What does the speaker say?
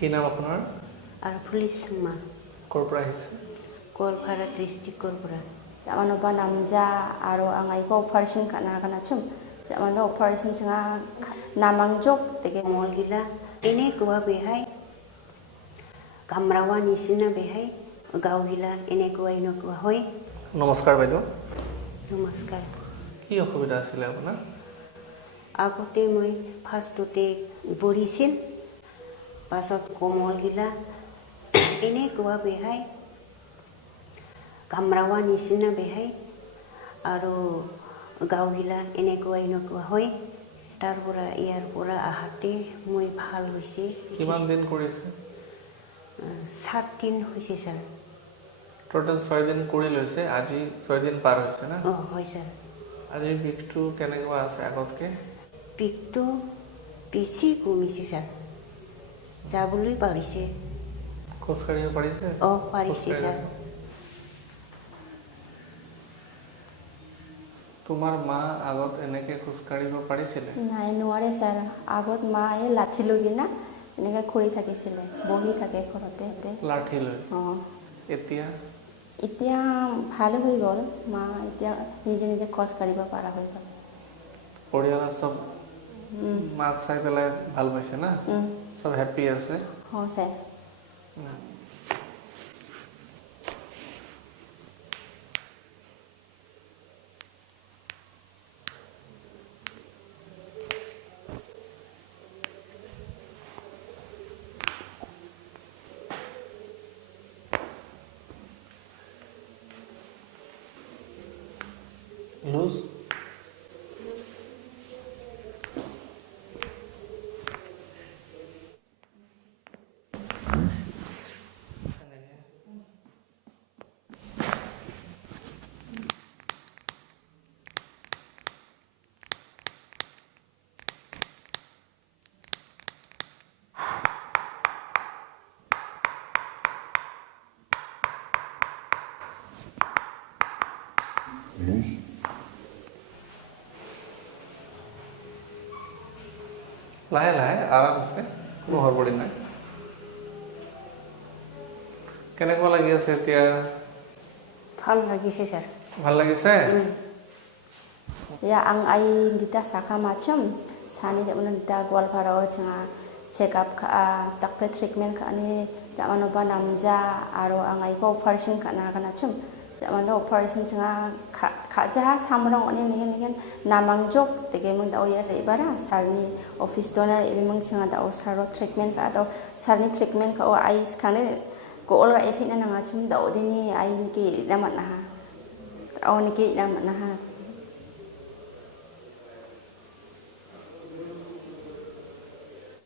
কি নাম আপোনাৰ? আৰ পুলিশ মা ক'ৰ পৰা আহিছে? গোৱালপাৰা ডিস্ট্ৰিক্টৰ পৰা Zaman ba namja aro angai ko operation kana kana chum. Zaman lo operation changa namang jok tege মল গিলা এনেকুৱা বেহাই কামৰাৱা নিচিনা বেহাই গাঁও গিলা এনেকুৱা হয়। নমস্কাৰ বাইদেউ। নমস্কাৰ। কি অসুবিধা আছিলে আপোনাৰ? আগতে মই ফাৰ্ষ্টতে বৰিছিল পাছত কোমল গিলা এনেকুৱা বেহাই কামৰাৱা নিচিনা বেহাই আৰু গাঁও গিলা এনেকুৱা হয়। তাৰ পৰা ইয়াৰ পৰা আহাতে মই ভাল হৈছে। কিমান দিন কৰিছে? 7 দিন হৈছে স্যাৰ। টোটাল 6 দিন কৰি লৈছে, আজি 6 দিন পাৰ হৈছে না? হয় স্যাৰ। আজিৰ বিষটো কেনেকুৱা আছে আগতকে? বিষটো বেছি কমিছে স্যাৰ। যাবলৈ পাৰিছে। খোজ কাঢ়িব পাৰিছে? পাৰিছে স্যাৰ। তোমাৰ মা আগত এনেকে খোজ কাঢ়িব পাৰিছিলে? নাই নোৱাৰে স্যাৰ। আগত মা এই লাঠি লৈ কিনা এনেকে কৰি থাকিছিলে, বহি থাকে ঘৰতে। লাঠি লৈ? এতিয়া? এতিয়া ভাল হৈ গ'ল, মা এতিয়া নিজে খোজ কাঢ়িব পৰা হৈ গ'ল। পৰিয়ালৰ চব মাক চাই পেলাই ভাল পাইছে না? চব হেপী আছে? স্যাৰ। লুজ? লাহে লাহে আৰামছে, কোনো হৰবৰি নাই। কেনেকুৱা লাগি আছে এতিয়া? ভাল লাগিছে স্যাৰ। ভাল লাগিছে? Ya ang ay dita saka macam sani jak mana dita Guwahati changa check up ka takpe treatment ka ni zaman ba namja aro ang ay ko operation ka na kana chum zaman lo operation changa ka ja samrong oni ningen namang jok tege mung dau ya sei bara sarni office donor ebe mung changa dau saro treatment ka dau sarni treatment ka o ai skane ko olra esi na nga chum dau dini ai ni ki damat na ha au ni ki damat na ha